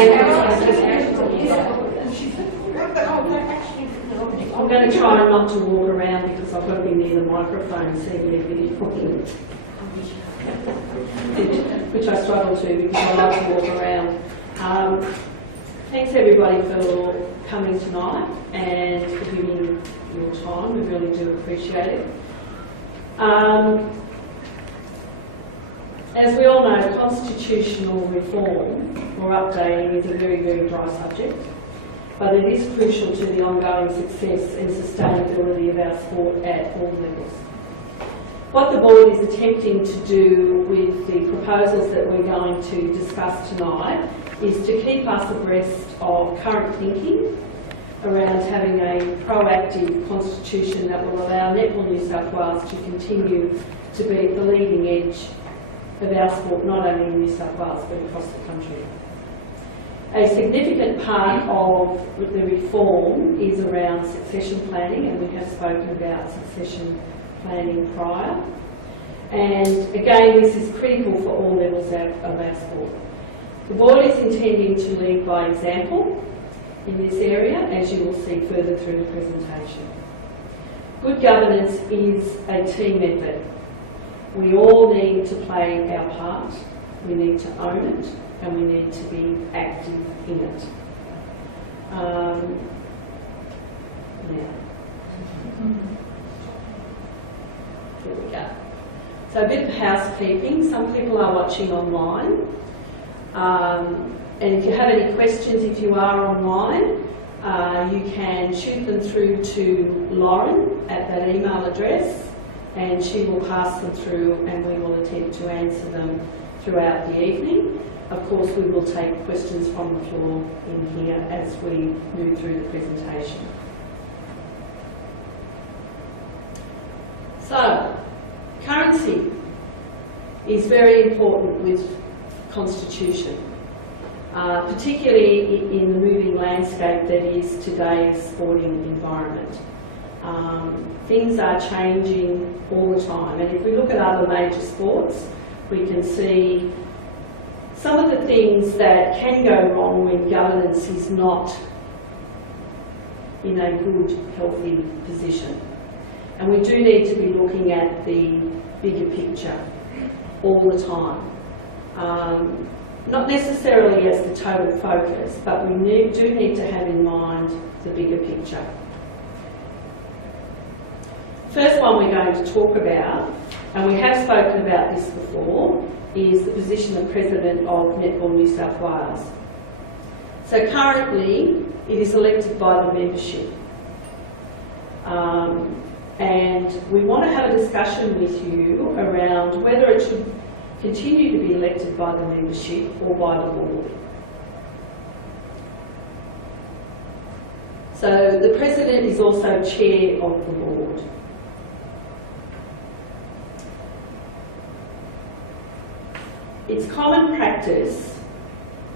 I'm going to try not to walk around because I've got to be near the microphone so you can which I struggle to because I like to walk around. Thanks everybody for coming tonight and for giving your time. We really do appreciate it. As we all know, constitutional reform or updating is a very, very dry subject, but it is crucial to the ongoing success and sustainability of our sport at all levels. What the board is attempting to do with the proposals that we're going to discuss tonight is to keep us abreast of current thinking around having a proactive constitution that will allow Netball New South Wales to continue to be at the leading edge of our sport, not only in New South Wales but across the country. A significant part of the reform is around succession planning, and we have spoken about succession planning prior. And again, this is critical for all levels of our sport. The board is intending to lead by example in this area, as you will see further through the presentation. Good governance is a team effort. We all need to play our part, we need to own it, and we need to be active in it. Here we go. So a bit of housekeeping. Some people are watching online. And if you have any questions, if you are online, you can shoot them through to Lauren at that email address, and she will pass them through and we will attempt to answer them throughout the evening. Of course, we will take questions from the floor in here as we move through the presentation. So, currency is very important with constitution, particularly in the moving landscape that is today's sporting environment. Things are changing all the time, and if we look at other major sports, we can see some of the things that can go wrong when governance is not in a good, healthy position. And we do need to be looking at the bigger picture all the time. Not necessarily as the total focus, but we do need to have in mind the bigger picture. First one we're going to talk about, and we have spoken about this before, is the position of President of Netball New South Wales. So currently it is elected by the membership. And we want to have a discussion with you around whether it should continue to be elected by the membership or by the board. So the President is also chair of the board. It's common practice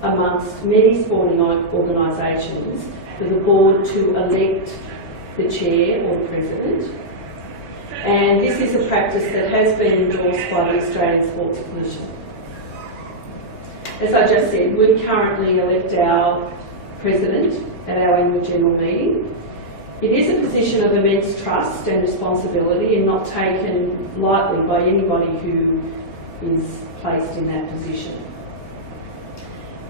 amongst many sporting organisations for the board to elect the chair or president, and this is a practice that has been endorsed by the Australian Sports Commission. As I just said, we currently elect our president at our annual general meeting. It is a position of immense trust and responsibility and not taken lightly by anybody who is placed in that position.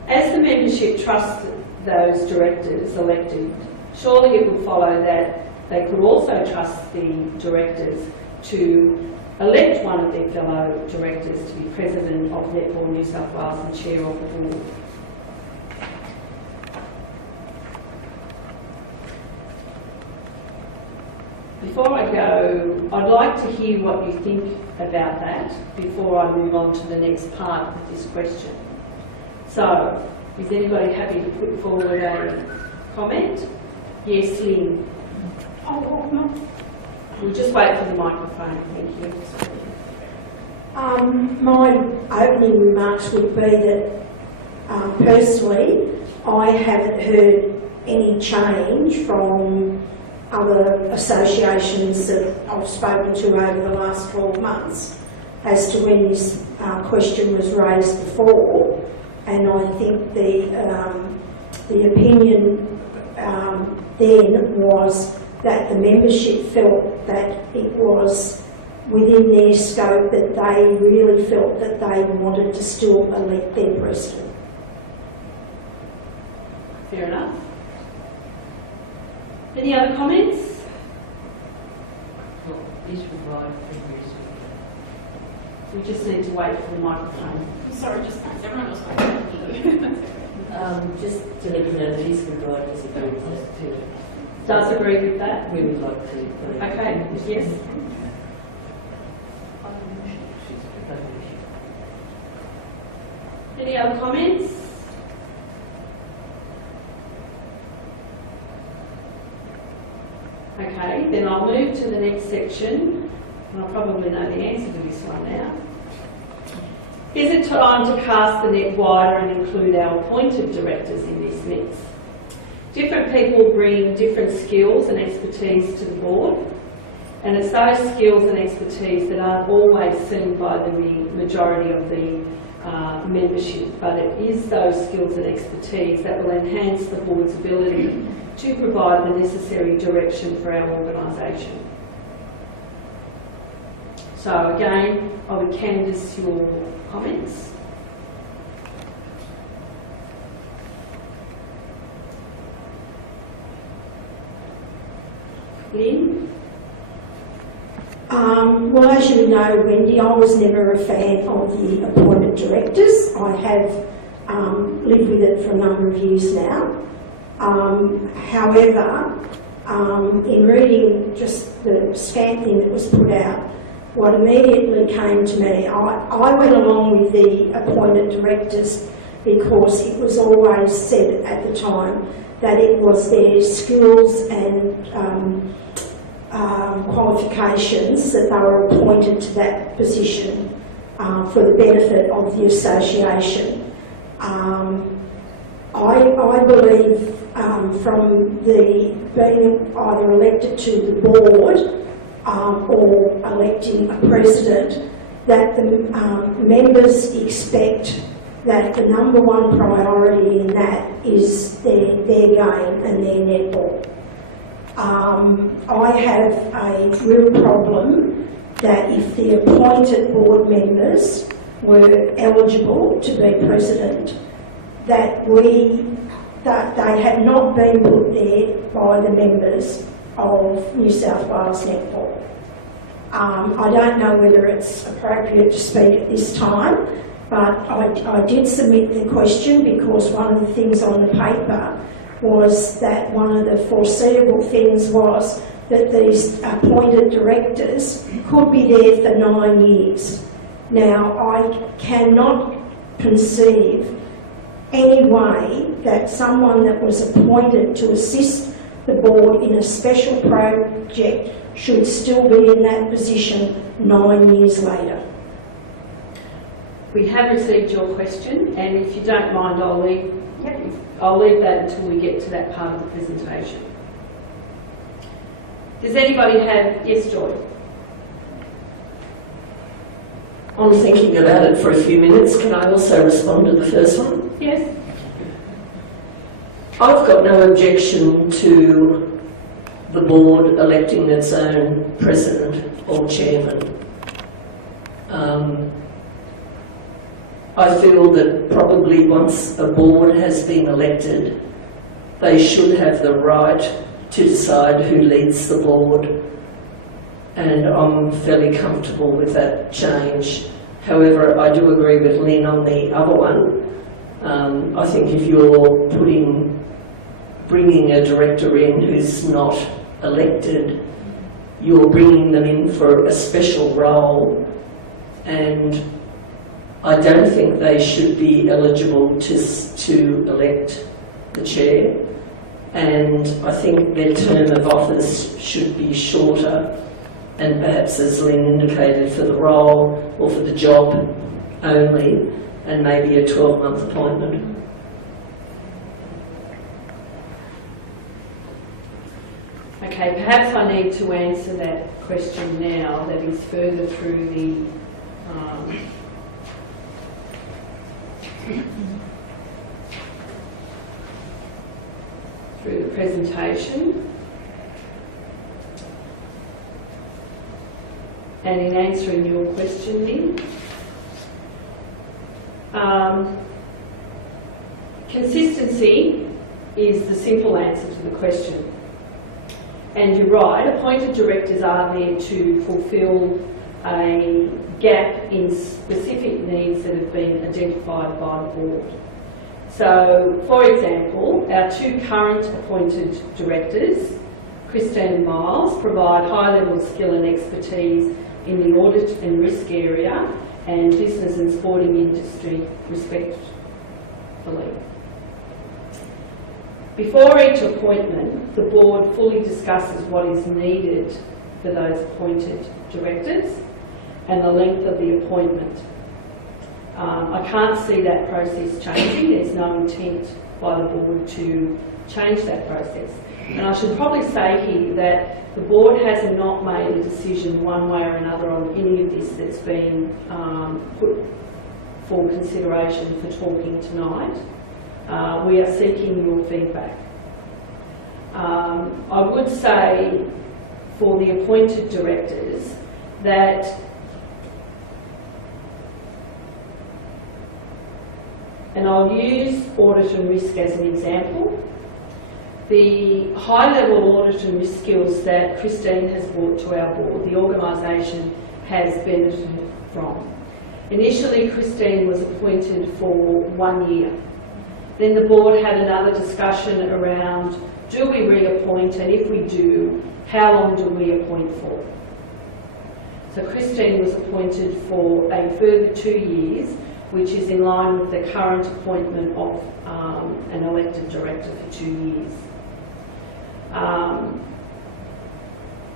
As the membership trusts those directors elected, surely it would follow that they could also trust the directors to elect one of their fellow directors to be President of Netball New South Wales and Chair of the Board. Before I go, I'd like to hear what you think about that before I move on to the next part of this question. So, is anybody happy to put forward a comment? Yes, Lynn. Oh, no. We'll just wait for the microphone, thank you. My opening remarks would be that personally, I haven't heard any change from other associations that I've spoken to over the last 12 months as to when this question was raised before. and I think the opinion then was that the membership felt that it was within their scope, that they really felt that they wanted to still elect their president. Fair enough. Any other comments? Well, is provided for We just need to wait for the microphone. Sorry, just thanks. Everyone else might hear you. just to let you know that is provided as a group to. Does agree with that? We would like to. Okay, yes. Any other comments? Okay, then I'll move to the next section, and I'll probably know the answer to this one now. Is it time to cast the net wider and include our appointed directors in this mix? Different people bring different skills and expertise to the board, and it's those skills and expertise that aren't always seen by the majority of the membership, but it is those skills and expertise that will enhance the board's ability to provide the necessary direction for our organisation. So again, I would canvass your comments. Lynn? Well, as you know, Wendy, I was never a fan of the appointed directors. I have lived with it for a number of years now. However, in reading just the scant thing that was put out, what immediately came to me, I went along with the appointed directors because it was always said at the time that it was their skills and qualifications that they were appointed to that position for the benefit of the association. I believe from the being either elected to the board or electing a president, that the members expect that the number one priority in that is their game and their netball. I have a real problem that if the appointed board members were eligible to be president, that they had not been put there by the members of New South Wales Netball. I don't know whether it's appropriate to speak at this time, but I did submit the question because one of the things on the paper was that one of the foreseeable things was that these appointed directors could be there for 9 years. Now, I cannot conceive any way that someone that was appointed to assist the board in a special project should still be in that position 9 years later. We have received your question, and if you don't mind, I'll leave that until we get to that part of the presentation. Does anybody have... Yes, Joy? I'm thinking about it for a few minutes. Can I also respond to the first one? Yes. I've got no objection to the board electing its own president or chairman. I feel that probably once a board has been elected, they should have the right to decide who leads the board, and I'm fairly comfortable with that change. However, I do agree with Lynn on the other one. I think if you're bringing a director in who's not elected, you're bringing them in for a special role, and I don't think they should be eligible to elect the chair, and I think their term of office should be shorter, and perhaps, as Lynn indicated, for the role or for the job only, and maybe a 12-month appointment. Okay, perhaps I need to answer that question now that is further through the through the presentation. And in answering your question, Lynn, consistency is the simple answer to the question. And you're right, appointed directors are there to fulfil a gap in specific needs that have been identified by the board. So, for example, our two current appointed directors, Christine and Miles, provide high-level skill and expertise in the audit and risk area and business and sporting industry, respectively. Before each appointment, the board fully discusses what is needed for those appointed directors and the length of the appointment. I can't see that process changing. There's no intent by the board to change that process. And I should probably say here that the board has not made a decision one way or another on any of this that's been put for consideration for talking tonight. We are seeking your feedback. I would say for the appointed directors that and I'll use audit and risk as an example. The high-level audit and risk skills that Christine has brought to our board, the organisation has benefited from. Initially, Christine was appointed for 1 year. Then the board had another discussion around, do we reappoint, and if we do, how long do we appoint for? So Christine was appointed for a further 2 years, which is in line with the current appointment of an elected director for 2 years.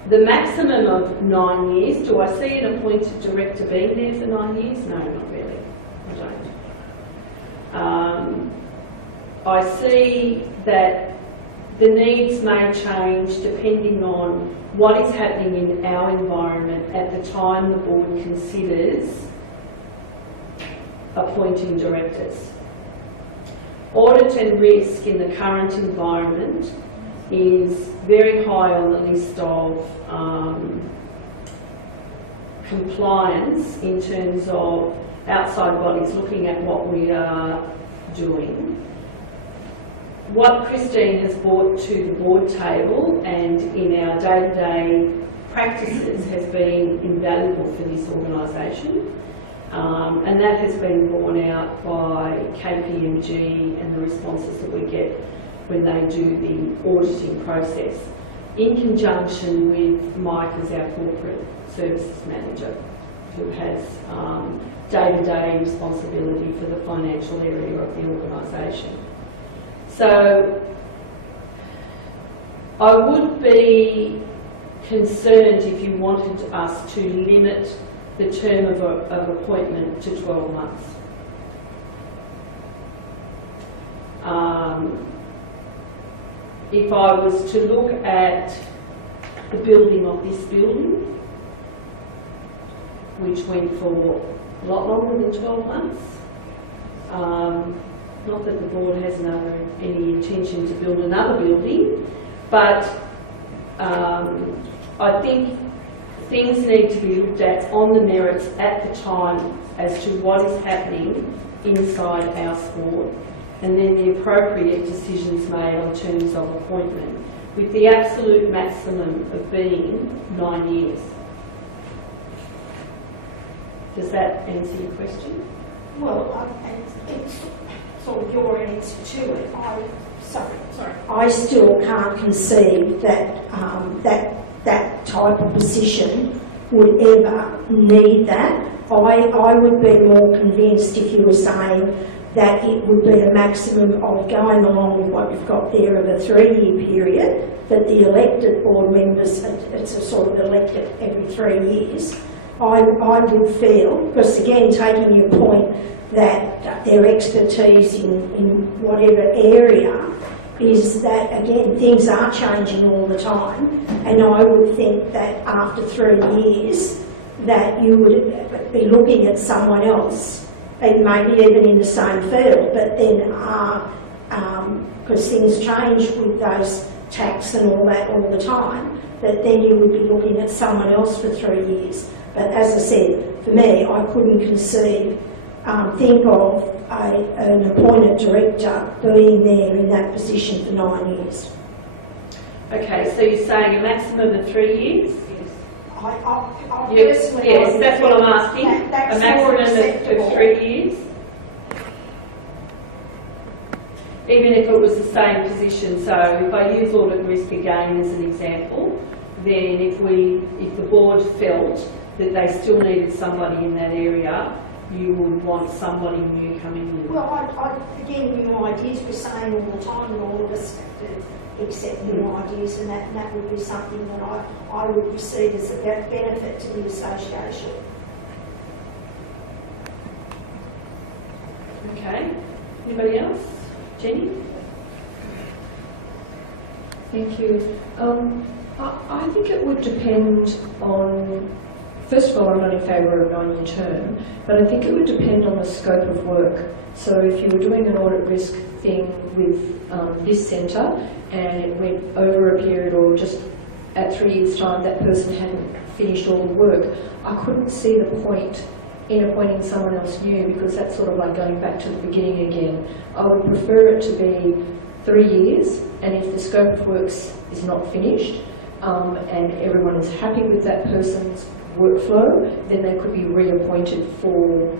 The maximum of 9 years, do I see an appointed director being there for 9 years? No, not really, I don't. I see that the needs may change depending on what is happening in our environment at the time the board considers appointing directors. Audit and risk in the current environment is very high on the list of compliance in terms of outside bodies looking at what we are doing. What Christine has brought to the board table and in our day-to-day practices has been invaluable for this organisation. And that has been borne out by KPMG and the responses that we get when they do the auditing process, in conjunction with Mike as our corporate services manager, who has day-to-day responsibility for the financial area of the organisation. So I would be concerned if you wanted us to limit the term of appointment to 12 months. If I was to look at the building of this building, which went for a lot longer than 12 months, not that the board has any intention to build another building, but I think things need to be looked at on the merits at the time as to what is happening inside our sport, and then the appropriate decisions made on terms of appointment, with the absolute maximum of being 9 years. Does that answer your question? Well, it's sort of your answer to it. I still can't conceive that that type of position would ever need that. I would be more convinced if you were saying that it would be a maximum of going along with what you've got there of a 3-year period, that the elected board members, it's a sort of elected every 3 years. I would feel, because again, taking your point that their expertise in whatever area is that, again, things are changing all the time, and I would think that after 3 years that you would be looking at someone else and maybe even in the same field, but then are, because things change with those tax and all that all the time, that then you would be looking at someone else for 3 years. But as I said, for me, I couldn't think of an appointed director being there in that position for 9 years. Okay, so you're saying a maximum of 3 years? I Yes, personally, yes, that's what I'm asking. That's A maximum more of acceptable. 3 years? Even if it was the same position, so if I use audit risk again as an example, then if the board felt that they still needed somebody in that area, you would want somebody new coming in. Well, again, new ideas, we're saying all the time, and all of us have to accept new ideas, and that would be something that I would perceive as a benefit to the association. Okay, anybody else? Jenny? Thank you. I think it would depend on, first of all, I'm not in favour of a 9-year term, but I think it would depend on the scope of work. So if you were doing an audit risk thing with this centre and it went over a period, or just at 3 years' time that person hadn't finished all the work, I couldn't see the point in appointing someone else new, because that's sort of like going back to the beginning again. I would prefer it to be 3 years, and if the scope of works is not finished and everyone is happy with that person's workflow, then they could be reappointed for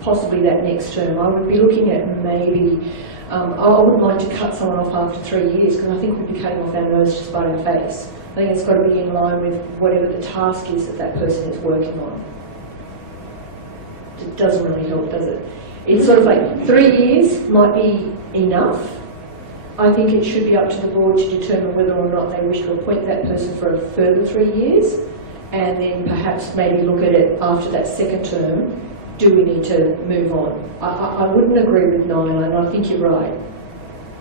possibly that next term. I would be looking at maybe, I wouldn't like to cut someone off after 3 years, because I think we'd be cutting off our nose just by our face. I think it's got to be in line with whatever the task is that that person is working on. It doesn't really help, does it? It's sort of like 3 years might be enough. I think it should be up to the board to determine whether or not they wish to appoint that person for a further 3 years, and then perhaps maybe look at it after that second term. Do we need to move on? I wouldn't agree with 9, and I think you're right.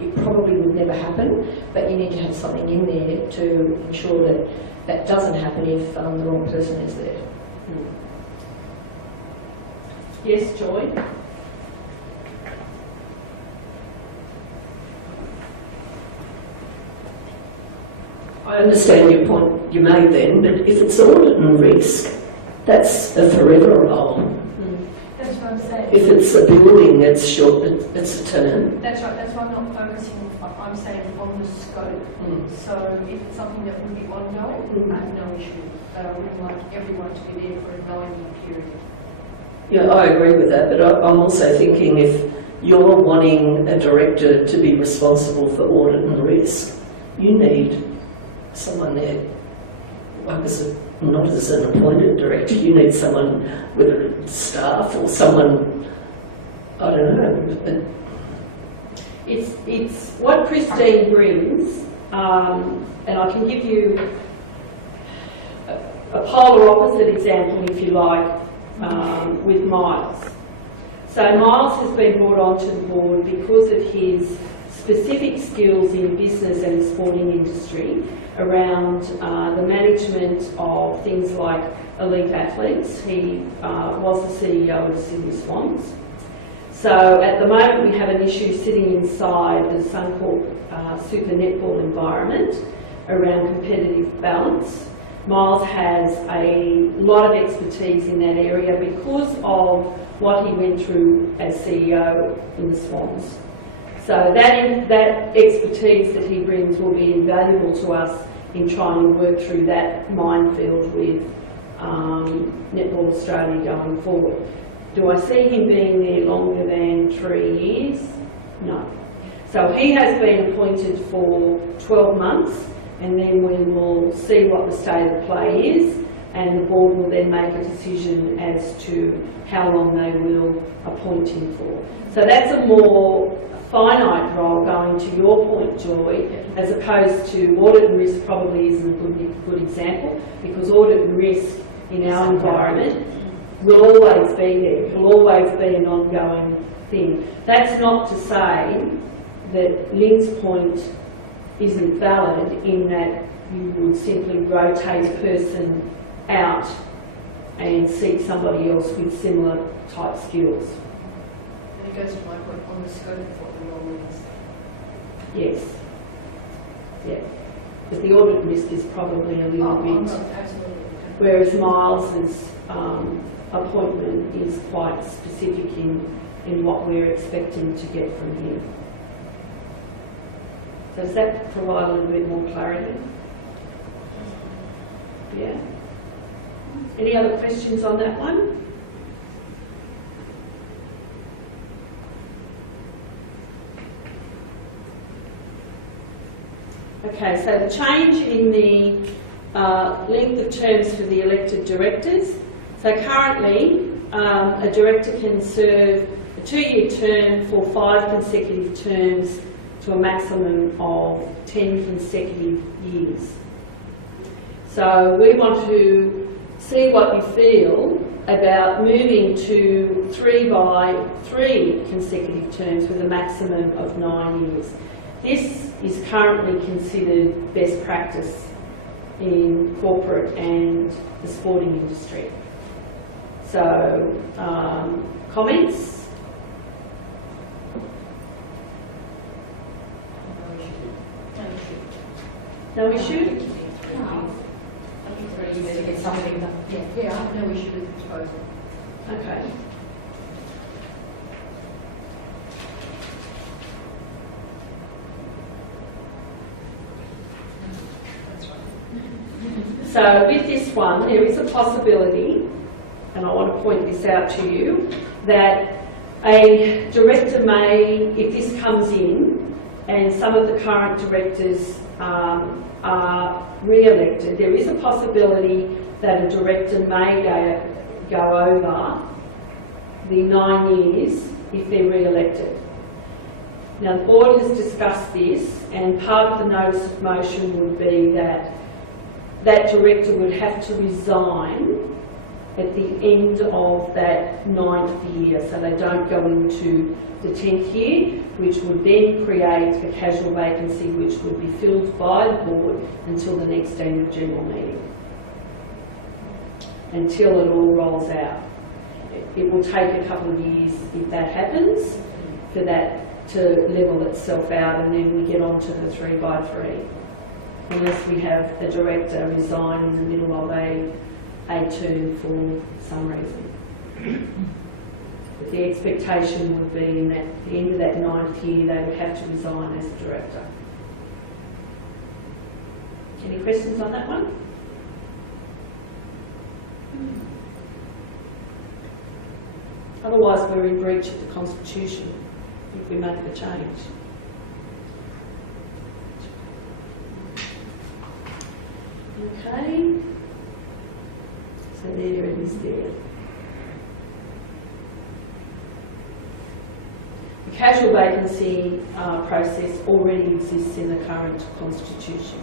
It probably would never happen, but you need to have something in there to ensure that that doesn't happen if the wrong person is there. Yes, Joy? I understand your point you made then, but if it's audit and risk, that's a forever role. That's what I'm saying. If it's a building, it's short, it's a term. That's right, that's why I'm not focusing, I'm saying on the scope. So if it's something that would be ongoing, I have no issue. But I wouldn't like everyone to be there for a 9-year period. Yeah, I agree with that, but I'm also thinking if you're wanting a director to be responsible for audit and risk, you need someone there, not as an appointed director, you need someone with a staff or someone, I don't know. It's what Christine brings, and I can give you a polar opposite example, if you like, with Miles. So Miles has been brought onto the board because of his specific skills in business and the sporting industry around the management of things like elite athletes. He was the CEO of the Sydney Swans. So at the moment we have an issue sitting inside the Suncorp Super Netball environment around competitive balance. Miles has a lot of expertise in that area because of what he went through as CEO in the Swans. So that expertise that he brings will be invaluable to us in trying to work through that minefield with Netball Australia going forward. Do I see him being there longer than 3 years? No. So he has been appointed for 12 months, and then we will see what the state of play is, and the board will then make a decision as to how long they will appoint him for. So that's a more finite role, going to your point, Joy, as opposed to audit and risk probably isn't a good example, because audit and risk in our environment will always be there. It will always be an ongoing thing. That's not to say that Lynn's point isn't valid in that you would simply rotate a person out and seek somebody else with similar type skills. And it goes to my point on the scope of what the role is. Yes. Yeah. But the audit risk is probably a little bit, Absolutely. whereas Miles's appointment is quite specific in what we're expecting to get from him. So does that provide a little bit more clarity? Yeah. Any other questions on that one? Okay, so the change in the length of terms for the elected directors. So currently, a director can serve a 2-year term for 5 consecutive terms to a maximum of 10 consecutive years. So we want to see what you feel about moving to 3 by 3 consecutive terms with a maximum of 9 years. This is currently considered best practice in corporate and the sporting industry. So, comments? No issue? To get something done. Yeah, I have no issue with the proposal. Okay. So with this one, there is a possibility, and I want to point this out to you, that a director may, if this comes in, and some of the current directors are re-elected, there is a possibility that a director may go over the 9 years if they're re-elected. Now the board has discussed this, and part of the notice of motion would be that that director would have to resign at the end of that 9th year, so they don't go into the 10th year, which would then create a casual vacancy which would be filled by the board until the next annual general meeting, until it all rolls out. It will take a couple of years if that happens for that to level itself out, and then we get on to the 3 by 3. Unless we have a director resign in the middle of a term for some reason. But the expectation would be in that, at the end of that 9th year they would have to resign as a director. Any questions on that one? Otherwise we're in breach of the Constitution if we make the change. Okay, so there it is there. The casual vacancy process already exists in the current Constitution.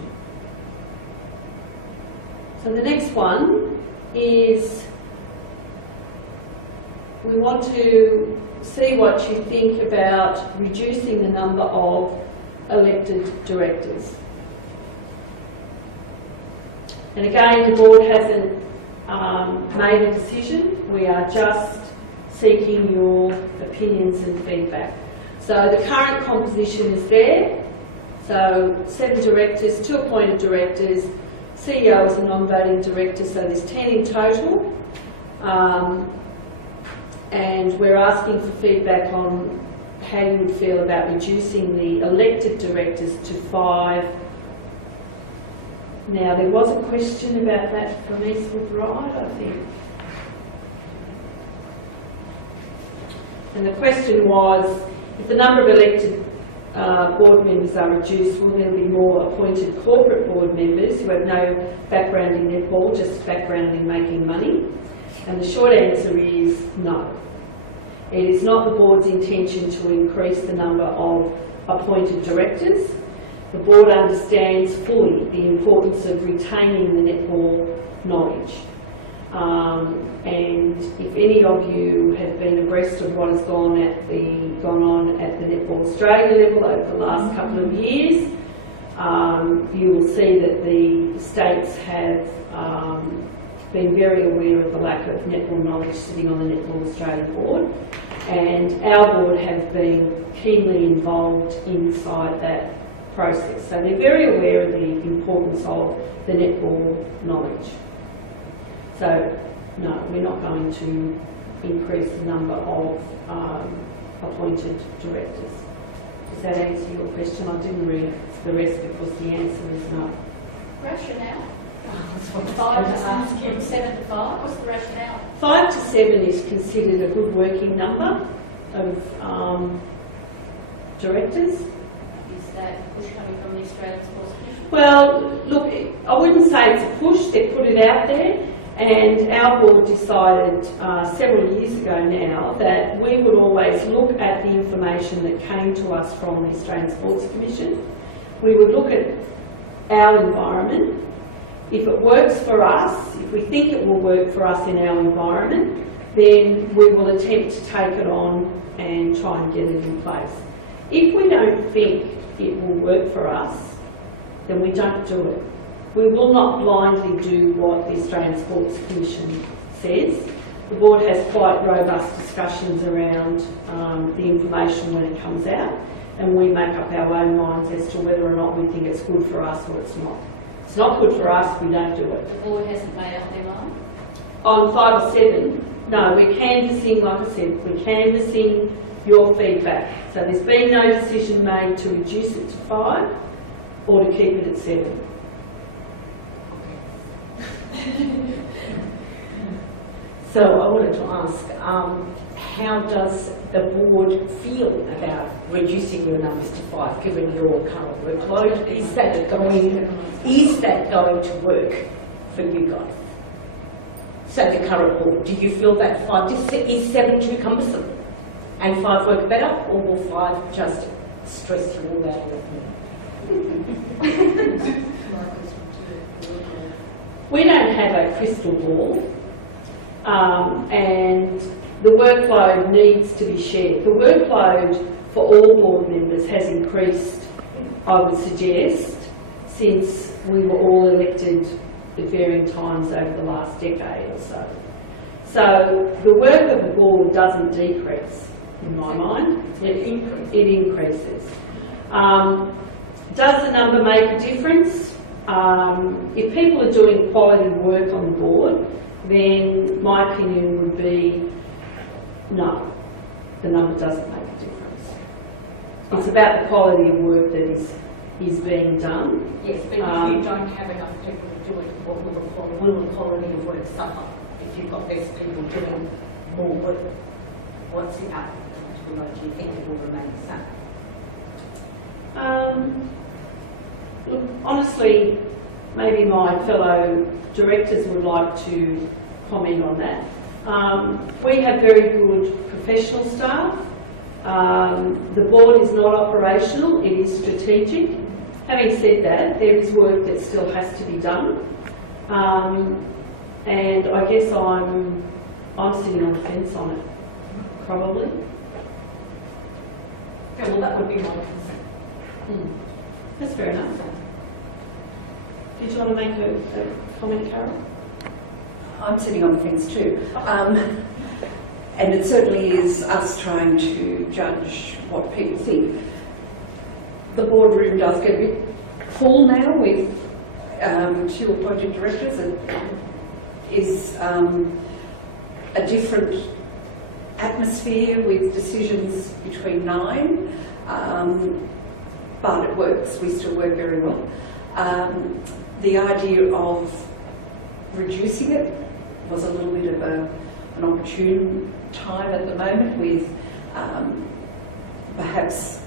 So the next one is we want to see what you think about reducing the number of elected directors. And again, the board hasn't made a decision. We are just seeking your opinions and feedback. So the current composition is there. So 7 directors, 2 appointed directors, CEO is a non-voting director, so there's 10 in total. And we're asking for feedback on how you would feel about reducing the elected directors to 5. Now, there was a question about that from Eastwood Ride, I think. And the question was, if the number of elected board members are reduced, will there be more appointed corporate board members who have no background in netball, just background in making money? And the short answer is no. It is not the board's intention to increase the number of appointed directors. The board understands fully the importance of retaining the netball knowledge. And if any of you have been abreast of what has gone on at the Netball Australia level over the last couple of years, you will see that the states have been very aware of the lack of netball knowledge sitting on the Netball Australia board, and our board have been keenly involved inside that process. So they're very aware of the importance of the netball knowledge. So no, we're not going to increase the number of appointed directors. Does that answer your question? I didn't read the rest because the answer is no. Rationale? 5 to ask him, 7 to 5. What's the rationale? 5 to 7 is considered a good working number of directors. Is that push coming from the Australian Sports Commission? Well, look, I wouldn't say it's a push. They put it out there, and our board decided several years ago now that we would always look at the information that came to us from the Australian Sports Commission. We would look at our environment. If it works for us, if we think it will work for us in our environment, then we will attempt to take it on and try and get it in place. If we don't think it will work for us, then we don't do it. We will not blindly do what the Australian Sports Commission says. The board has quite robust discussions around the information when it comes out, and we make up our own minds as to whether or not we think it's good for us or it's not. If it's not good for us, we don't do it. The board hasn't made up their mind? On 5 or 7, no, we're canvassing, like I said, we're canvassing your feedback. So there's been no decision made to reduce it to 5 or to keep it at 7. So I wanted to ask, how does the board feel about reducing your numbers to 5, given your current workload? Is that going to work for you guys? So the current board, do you feel that 5 is 7 too cumbersome, and 5 work better, or will 5 just stress you all out of it? We don't have a crystal ball, and the workload needs to be shared. The workload for all board members has increased, I would suggest, since we were all elected at varying times over the last decade or so. So the work of the board doesn't decrease, in my mind. It increases. Does the number make a difference? If people are doing quality work on the board, then my opinion would be no, the number doesn't make a difference. It's about the quality of work that is being done. Yes, but if you don't have enough people to do it, what will the quality of work suffer? If you've got less people doing more work, what's the outcome? Do you think it will remain the same? Look, honestly, maybe my fellow directors would like to comment on that. We have very good professional staff. The board is not operational, it is strategic. Having said that, there is work that still has to be done. And I guess I'm sitting on the fence on it, probably. Okay, well, that would be my concern. That's fair enough. Did you want to make a comment, Carol? I'm sitting on the fence too. And it certainly is us trying to judge what people think. The boardroom does get a bit full now with 2 appointed directors. It is a different atmosphere with decisions between 9, but it works. We still work very well. The idea of reducing it was a little bit of an opportune time at the moment with perhaps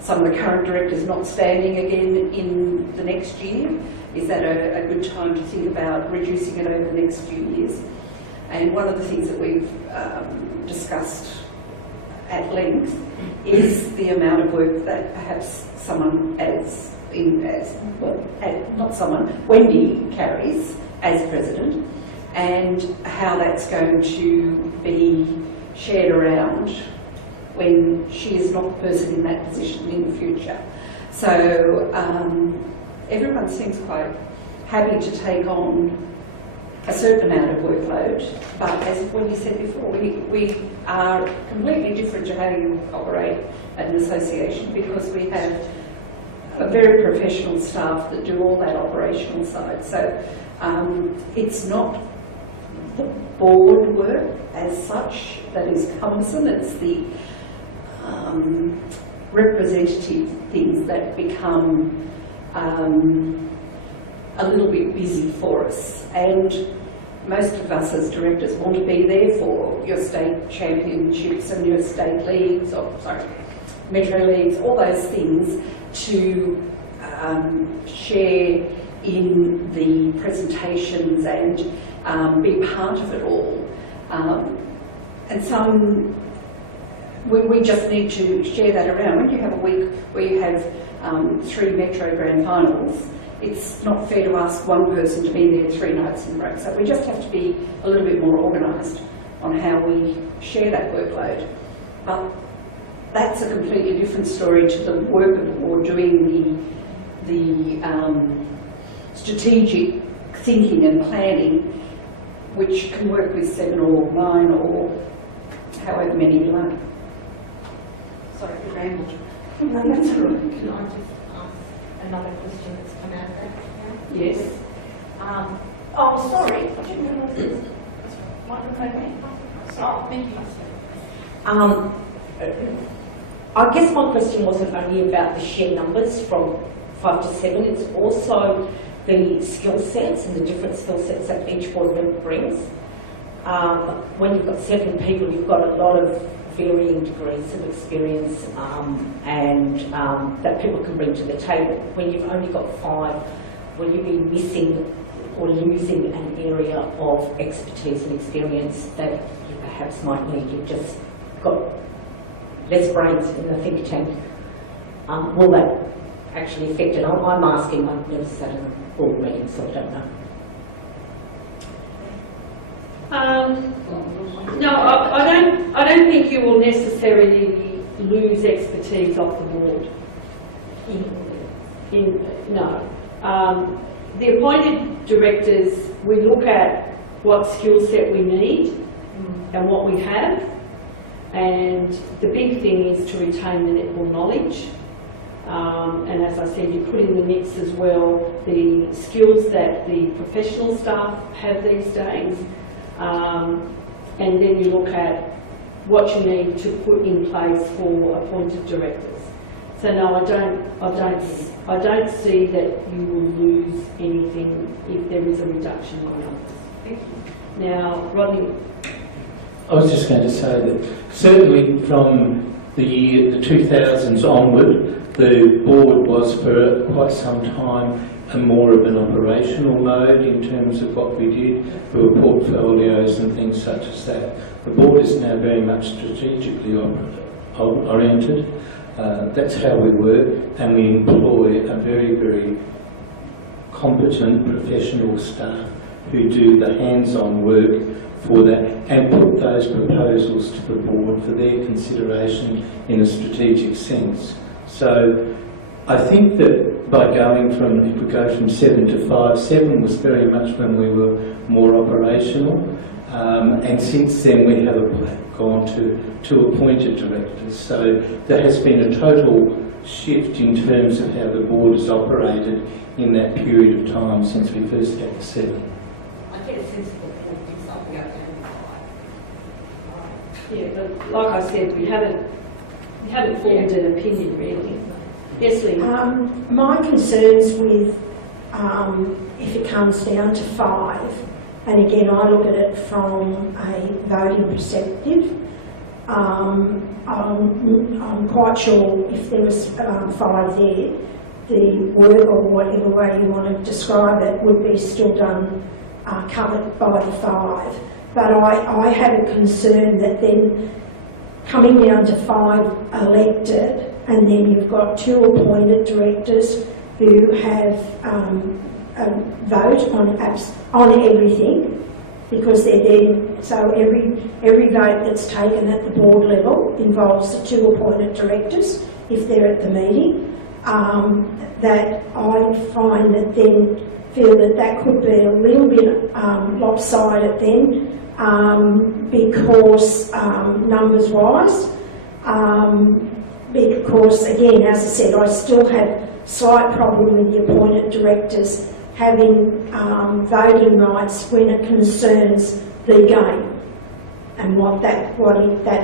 some of the current directors not standing again in the next year. Is that a good time to think about reducing it over the next few years? And one of the things that we've discussed at length is the amount of work that perhaps someone Wendy carries as president, and how that's going to be shared around when she is not the person in that position in the future. So everyone seems quite happy to take on a certain amount of workload, but as what you said before, we are completely different to how you operate at an association, because we have a very professional staff that do all that operational side. So it's not the board work as such that is cumbersome, it's the representative things that become a little bit busy for us. And most of us as directors want to be there for your state championships and your state leagues, metro leagues, all those things, to share in the presentations and be part of it all. And we just need to share that around. When you have a week where you have 3 Metro Grand Finals, it's not fair to ask one person to be there 3 nights in a row. So we just have to be a little bit more organised on how we share that workload. But that's a completely different story to the work of the board doing the strategic thinking and planning, which can work with 7 or 9 or however many you like. Sorry, we rambled. No, that's all right. Can I just ask another question that's come out of that? Yes. Oh, sorry. I didn't realise it was microphone me. Sorry, thank you. I guess my question wasn't only about the sheer numbers from 5 to 7, it's also the skill sets and the different skill sets that each board member brings. When you've got 7 people, you've got a lot of varying degrees of experience and that people can bring to the table. When you've only got 5, will you be missing or losing an area of expertise and experience that you perhaps might need? You've just got less brains in the think tank. Will that actually affect it? I'm asking, I've never sat in a board meeting, so I don't know. No, I don't think you will necessarily lose expertise off the board. No. The appointed directors, we look at what skill set we need and what we have, and the big thing is to retain the netball knowledge. And as I said, you put in the mix as well the skills that the professional staff have these days. And then you look at what you need to put in place for appointed directors. So no, I don't see that you will lose anything if there is a reduction in numbers. Thank you. Now, Rodney. I was just going to say that certainly from the 2000s onward, the board was for quite some time more of an operational mode in terms of what we did. There were portfolios and things such as that. The board is now very much strategically oriented. That's how we work, and we employ a very, very competent professional staff who do the hands-on work for that and put those proposals to the board for their consideration in a strategic sense. So I think that by going from, if we go from 7 to 5, 7 was very much when we were more operational, and since then we have gone to appointed directors. So there has been a total shift in terms of how the board has operated in that period of time since we first had the 7. I get a sense of the point, it's not going down to 5. Yeah, but like I said, we haven't formed an opinion really. Yes, Lee. My concerns with if it comes down to 5, and again I look at it from a voting perspective, I'm quite sure if there was 5 there, the work or whatever way you want to describe it would be still done, covered by the 5. But I have a concern that then coming down to 5 elected, and then you've got 2 appointed directors who have a vote on everything, because they're there. So every vote that's taken at the board level involves the 2 appointed directors if they're at the meeting. That I find that then feel that that could be a little bit lopsided then, because numbers-wise, because again, as I said, I still have slight problem with the appointed directors having voting rights when it concerns the game and what that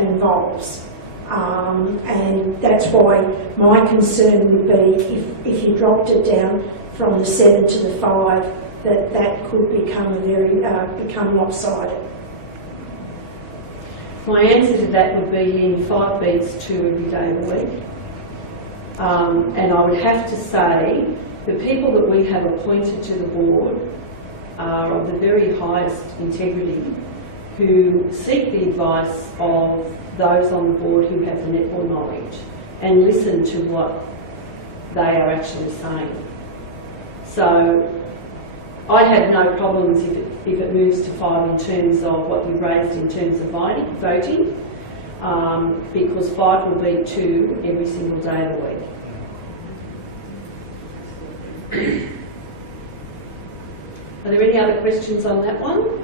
involves. And that's why my concern would be if you dropped it down from the 7 to the 5, that could become become lopsided. My answer to that would be in 5 beats 2 every day of the week. And I would have to say the people that we have appointed to the board are of the very highest integrity, who seek the advice of those on the board who have the netball knowledge and listen to what they are actually saying. So I have no problems if it moves to 5 in terms of what you raised in terms of voting, because 5 will beat 2 every single day of the week. Are there any other questions on that one?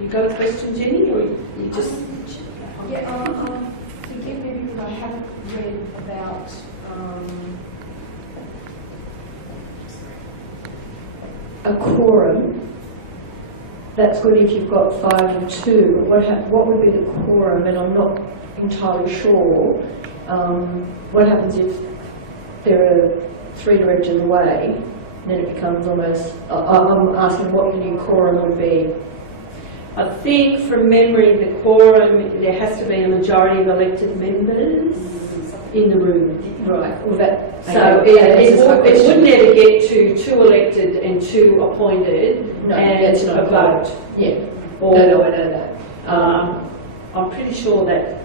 You got a question, Jenny, or you just... Yeah, forgive me because I haven't read about a quorum. That's good if you've got 5 and 2. What would be the quorum? And I'm not entirely sure. What happens if there are 3 directors away? Then it becomes almost... I'm asking what the new quorum would be. I think from memory the quorum, there has to be a majority of elected members in the room. Right. Well, that, So it would never get to 2 elected and 2 appointed No, and that's not a vote. Yeah. Or, No, I know that. I'm pretty sure that,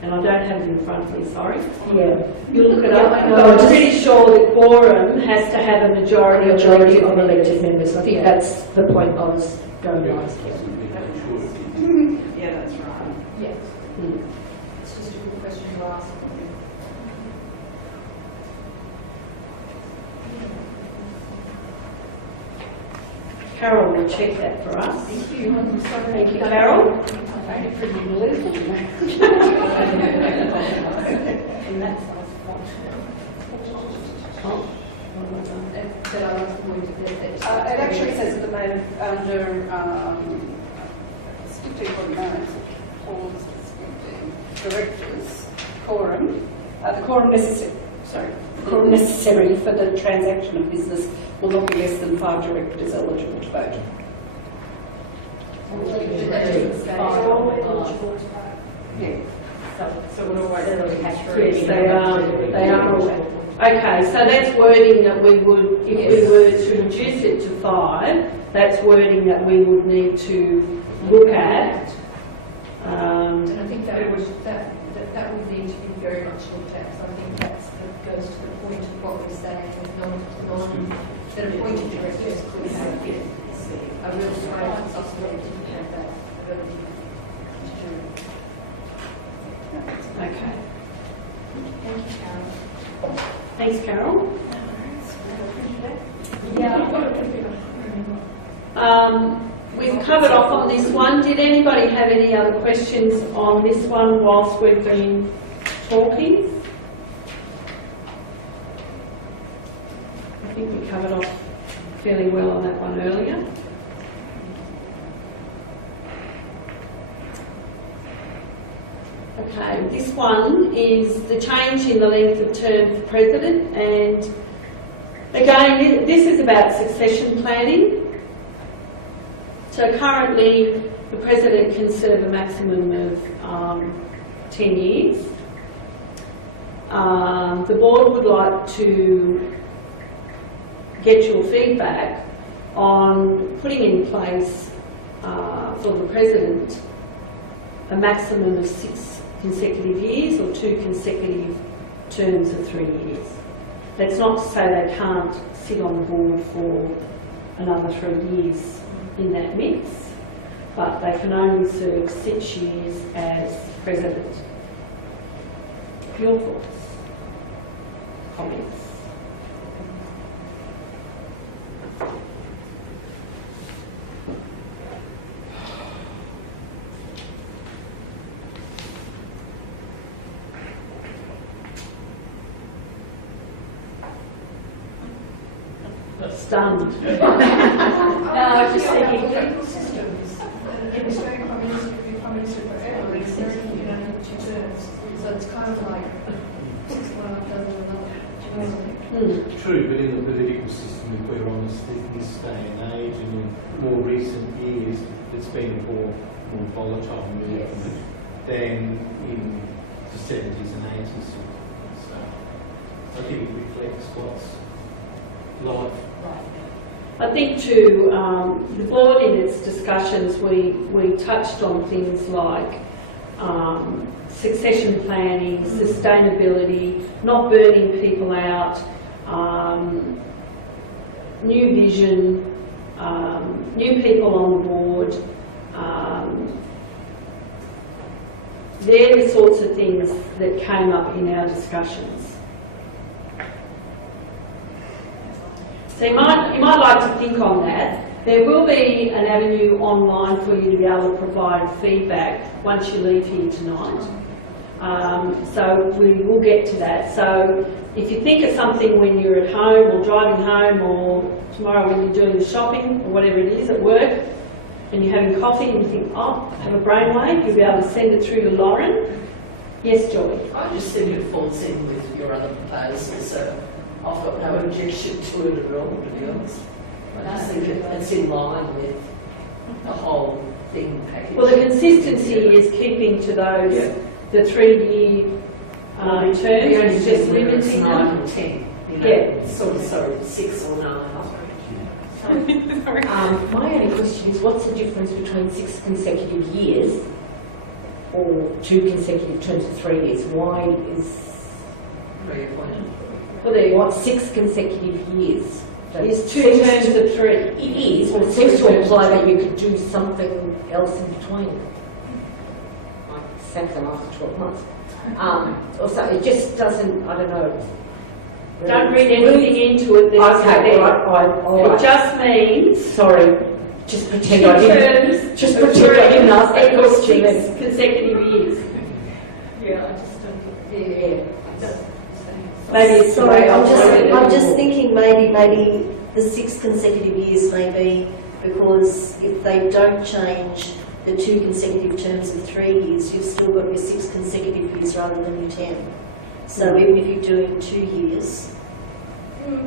and I don't have it in front of me, sorry. Yeah. You look it up. No, I'm pretty sure the quorum has to have a majority of elected elected members. members. I think that's the point I was going to ask. Yeah, that's right. Yeah. It's just a good question to ask. Carol will check that for us. Thank you. Thank you, Carol. I find it pretty believable. And that's It actually says at the moment under 2.9, clause directors, quorum, the quorum necessary for the transaction of business will not be less than 5 directors eligible to vote. Yeah. So we'll always have to... Yes, they are. They are. Okay, so that's wording that we would, if we were to reduce it to 5, that's wording that we would need to look at. And I think that would need to be very much looked at. So I think that goes to the point of what we're saying, that appointed directors could have a real strong supplement to have that ability to do it. Okay. Thank you, Carol. Thanks, Carol. We've covered off on this one. Did anybody have any other questions on this one whilst we've been talking? I think we covered off fairly well on that one earlier. Okay, this one is the change in the length of term for president, and again, this is about succession planning. So currently, the president can serve a maximum of 10 years. The board would like to get your feedback on putting in place for the president a maximum of 6 consecutive years or 2 consecutive terms of 3 years. That's not to say they can't sit on the board for another 3 years in that mix, but they can only serve 6 years as president. Your thoughts? comments? Stunned. Just thinking legal systems. It was very Prime Minister, Prime Minister forever, it's very, two terms. So it's kind of like, one doesn't another. Do you know what I mean? True, but in the political system, if we're honest, in this day and age, and in more recent years, it's been more volatile movement than in the 70s and 80s. So I think it reflects what's life. I think too, the board in its discussions, we touched on things like succession planning, sustainability, not burning people out, new vision, new people on the board. They're the sorts of things that came up in our discussions. So you might like to think on that. There will be an avenue online for you to be able to provide feedback once you leave here tonight. So we will get to that. So if you think of something when you're at home or driving home or tomorrow when you're doing the shopping or whatever it is at work and you're having coffee and you think, oh, have a brainwave, you'll be able to send it through to Lauren. Yes, Joy? I just think it falls in with your other proposals, so I've got no objection to it at all, to be honest. I just think it's in line with the whole thing package. Well, the consistency is keeping to those, the 3-year terms, it's just limiting 9 them. and 10. Yeah. Sort of, sorry, 6 or 9. My only question is, what's the difference between 6 consecutive years or 2 consecutive terms of 3 years? Why is Reappointed. Well, there you what 6 consecutive years? It's 2 terms of 3. It is, but it seems to imply that you could do something else in between, like sack them after 12 months. Also, it just doesn't. I don't know. Don't read anything into it. Okay, It just means sorry. Just pretend I 2 didn't. terms Just of pretend I didn't ask that equals question. 6 consecutive years. Yeah, I just don't think. Yeah. Maybe it's the way I'm I'm just thinking maybe the 6 consecutive years may be because if they don't change the 2 consecutive terms of 3 years, you've still got your 6 consecutive years rather than your 10. So even if you're doing 2 years,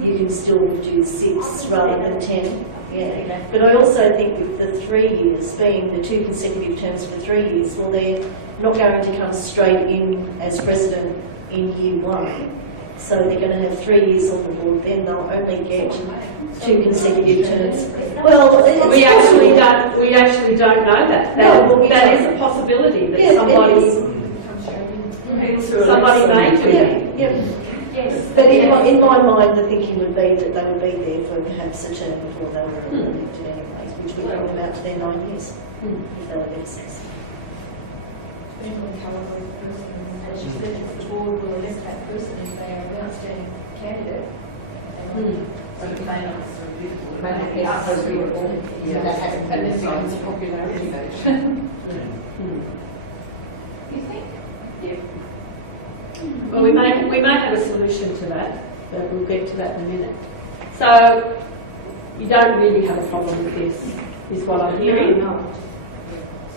you can still do 6 rather than 10. Yeah. But I also think with the 3 years being the 2 consecutive terms for 3 years, well, they're not going to come straight in as president in year 1. So they're going to have 3 years on the board, then they'll only get 2 consecutive terms. Well, We actually don't know that. That is a possibility that somebody may do that. Yeah. Yes. But in my mind, the thinking would be that they would be there for perhaps a term before they were elected anyways, which would bring them out to their 9 years, if they were there 6. Depending on the calibre of the person, and as you said, if the board will elect that person if they are an outstanding candidate. So it may not necessarily be the May not necessarily be the board. Yeah, That hasn't been and then decided. becomes a popularity vote. You think? Well, we may have a solution to that, but we'll get to that in a minute. So, you don't really have a problem with this, is what I'm hearing?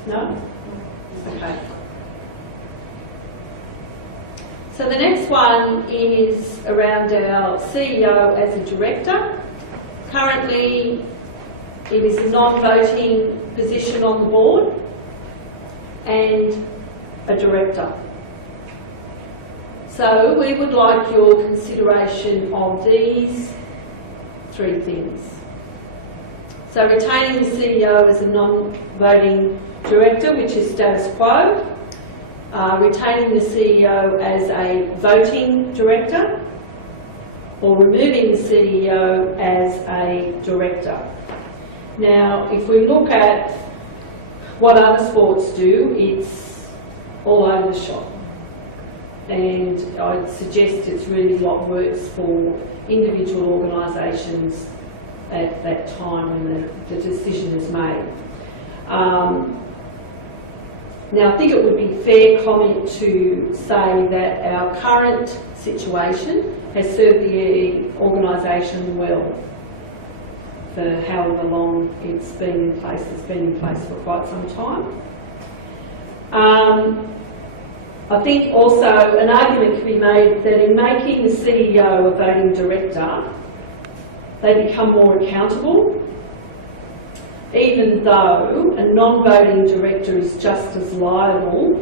No? Okay. So the next one is around our CEO as a director. Currently, it is a non-voting position on the board and a director. So we would like your consideration of these 3 things. So retaining the CEO as a non-voting director, which is status quo. Retaining the CEO as a voting director, or removing the CEO as a director. Now, if we look at what other sports do, it's all over the shop. and I'd suggest it's really what works for individual organisations at that time when the decision is made. Now, I think it would be fair comment to say that our current situation has served the organisation well for however long it's been in place. It's been in place for quite some time. I think also an argument can be made that in making the CEO a voting director, they become more accountable, even though a non-voting director is just as liable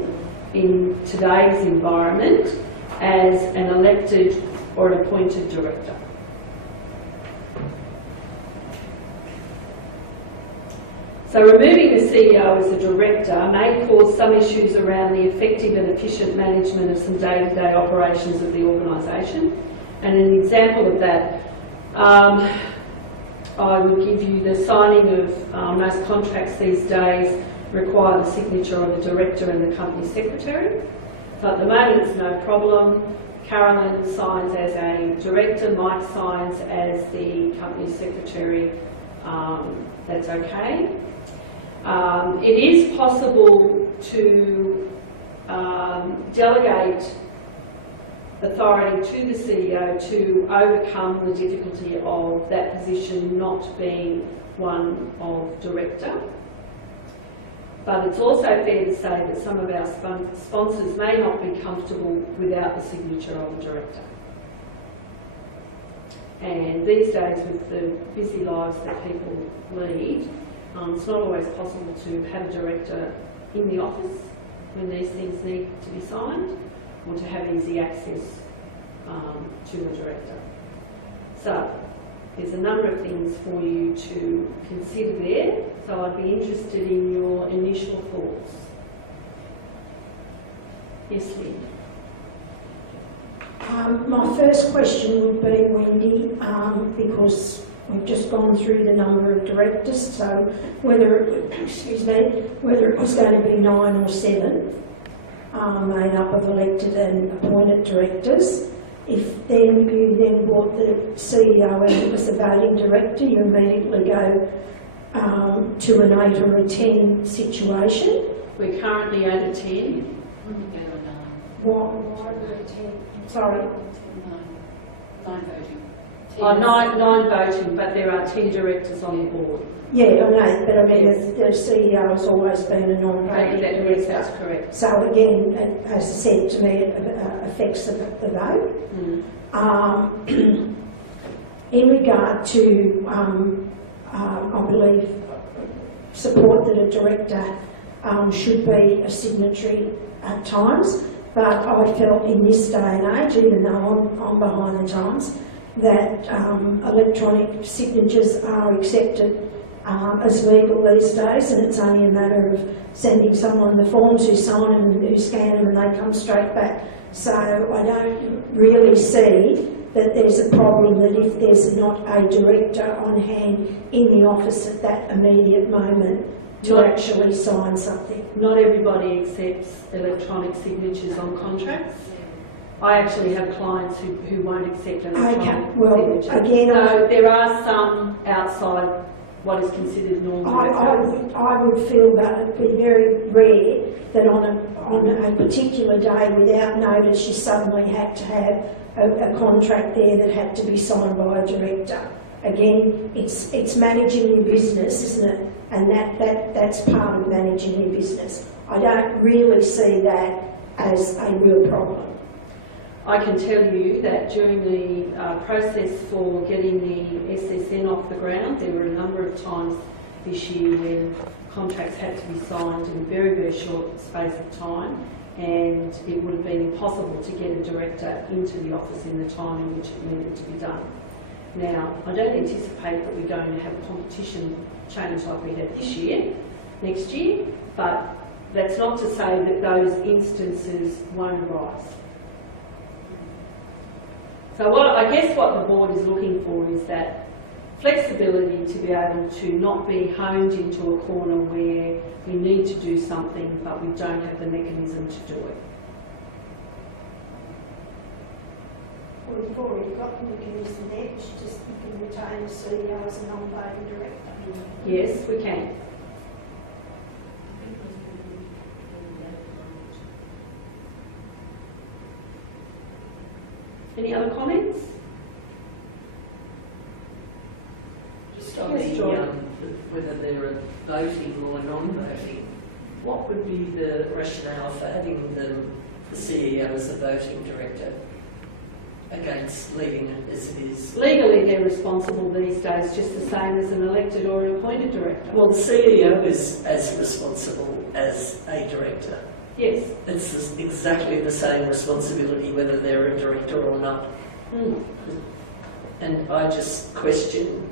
in today's environment as an elected or an appointed director. So removing the CEO as a director may cause some issues around the effective and efficient management of some day-to-day operations of the organisation. And an example of that, I would give you the signing of most contracts these days require the signature of the director and the company secretary. So at the moment it's no problem. Carolyn signs as a director, Mike signs as the company secretary. That's okay. It is possible to delegate authority to the CEO to overcome the difficulty of that position not being one of director. But it's also fair to say that some of our sponsors may not be comfortable without the signature of a director. And these days, with the busy lives that people lead, it's not always possible to have a director in the office when these things need to be signed, or to have easy access to a director. So there's a number of things for you to consider there, so I'd be interested in your initial thoughts. Yes, Lynn? My first question would be, Wendy, because we've just gone through the number of directors, so whether it was going to be 9 or 7, made up of elected and appointed directors. If then you then brought the CEO and it was a voting director, you immediately go to an 8 or a 10 situation. We're currently at a 10. Why are we at 10? Sorry? 9 voting. 9 voting, but there are 10 directors on the board. Yeah, I know, but I mean, the CEO has always been a non-voting director. Yes, that's correct. So again, as I said, to me, it affects the vote. In regard to, I believe, support that a director should be a signatory at times, but I felt in this day and age, even though I'm behind the times, that electronic signatures are accepted as legal these days, and it's only a matter of sending someone the forms who sign them and who scan them and they come straight back. So I don't really see that there's a problem that if there's not a director on hand in the office at that immediate moment to actually sign something. Not everybody accepts electronic signatures on contracts. I actually have clients who won't accept electronic signatures. Again, so there are some outside what is considered normal. I would feel that it would be very rare that on a particular day without notice you suddenly had to have a contract there that had to be signed by a director. Again, it's managing your business, isn't it? And that's part of managing your business. I don't really see that as a real problem. I can tell you that during the process for getting the SSN off the ground, there were a number of times this year when contracts had to be signed in a very, very short space of time, and it would have been impossible to get a director into the office in the time in which it needed to be done. Now, I don't anticipate that we're going to have a competition change like we had this year, next year, but that's not to say that those instances won't arise. So I guess what the board is looking for is that flexibility to be able to not be honed into a corner where we need to do something but we don't have the mechanism to do it. Well, you've already got the mechanism there, it's just you can retain a CEO as a non-voting director. Yes, we can. Any other comments? Just on Yes, Joy. whether they're voting or non-voting, what would be the rationale for having the CEO as a voting director against leaving it as it is? Legally, they're responsible these days, just the same as an elected or an appointed director. Well, the CEO is as responsible as a director. Yes. It's exactly the same responsibility whether they're a director or not. Mm. And I just question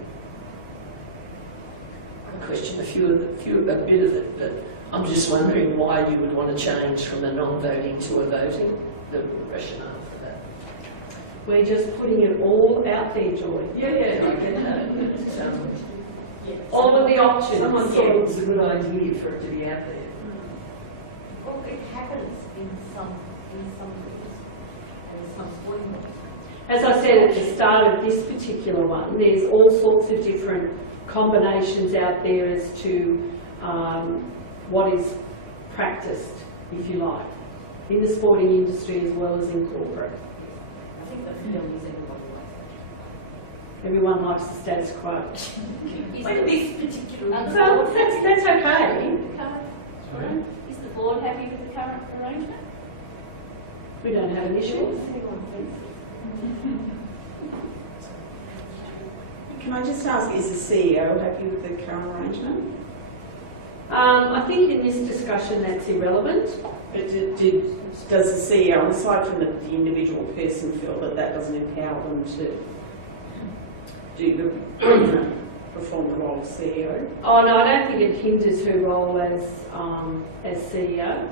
a bit of it, but I'm just wondering why you would want to change from a non-voting to a voting, the rationale for that. We're just putting it all out there, Joy. Yeah, I get that. All of the options. Someone thought it was a good idea for it to be out there. Well, it happens in some groups and some sporting groups. As I said at the start of this particular one, there's all sorts of different combinations out there as to what is practiced, if you like, in the sporting industry as well as in corporate. I think the film is everybody likes Everyone likes the status quo. it. Well, this particular So that's okay. Is the board happy with the current arrangement? We don't have an issue. Can I just ask, is the CEO happy with the current arrangement? I think in this discussion that's irrelevant. But does the CEO, aside from the individual person, feel that that doesn't empower them to perform the role of CEO? Oh no, I don't think it hinders her role as CEO.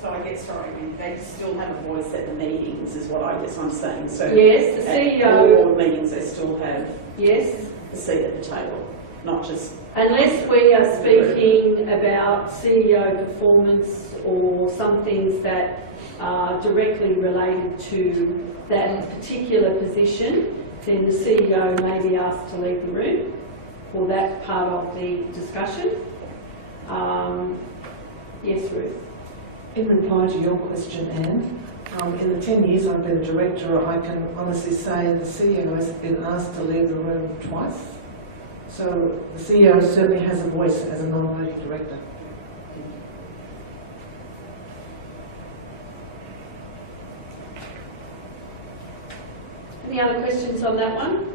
So I guess, sorry, I mean, they still have a voice at the meetings, is what I guess I'm saying. So Yes, the at CEO. board meetings, they still have Yes, a seat at the table, not just. unless we are speaking about CEO performance or some things that are directly related to that particular position, then the CEO may be asked to leave the room for that part of the discussion. Yes, Ruth. In reply to your question, Anne, in the 10 years I've been a director, I can honestly say the CEO has been asked to leave the room twice. So the CEO certainly has a voice as a non-voting director. Any other questions on that one?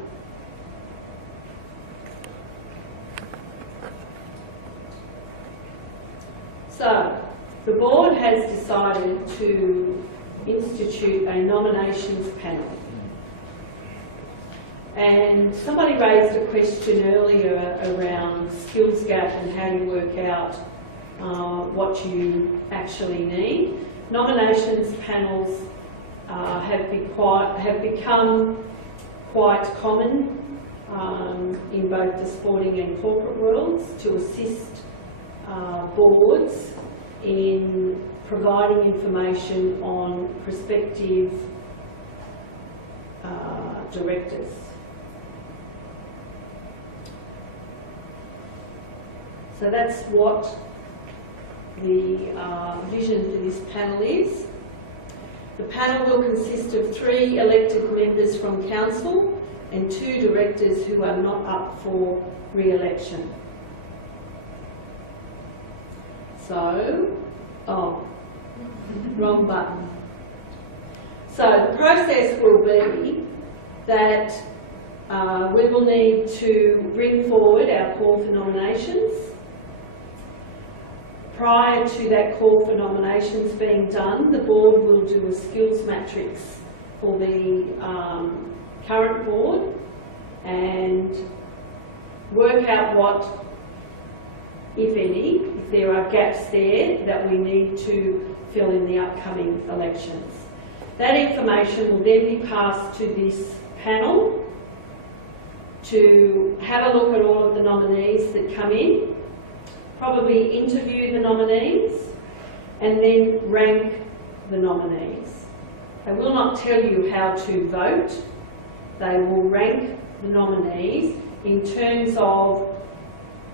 So, the board has decided to institute a nominations panel. And somebody raised a question earlier around skills gap and how you work out what you actually need. Nominations panels have become quite common in both the sporting and corporate worlds to assist boards in providing information on prospective directors. So that's what the vision for this panel is. The panel will consist of 3 elected members from council and 2 directors who are not up for re-election. So, wrong button. So the process will be that we will need to bring forward our call for nominations. Prior to that call for nominations being done, the board will do a skills matrix for the current board and work out what, if any, if there are gaps there that we need to fill in the upcoming elections. That information will then be passed to this panel to have a look at all of the nominees that come in, probably interview the nominees, and then rank the nominees. They will not tell you how to vote. They will rank the nominees in terms of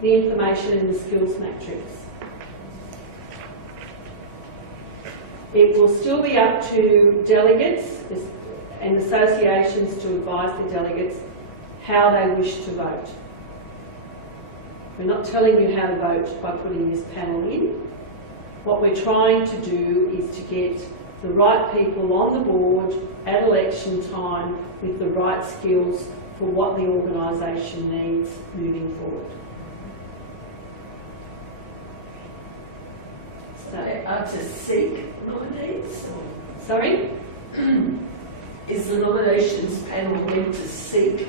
the information in the skills matrix. It will still be up to delegates and associations to advise the delegates how they wish to vote. We're not telling you how to vote by putting this panel in. What we're trying to do is to get the right people on the board at election time with the right skills for what the organisation needs moving forward. So, To seek nominees? sorry? Is the nominations panel meant to seek?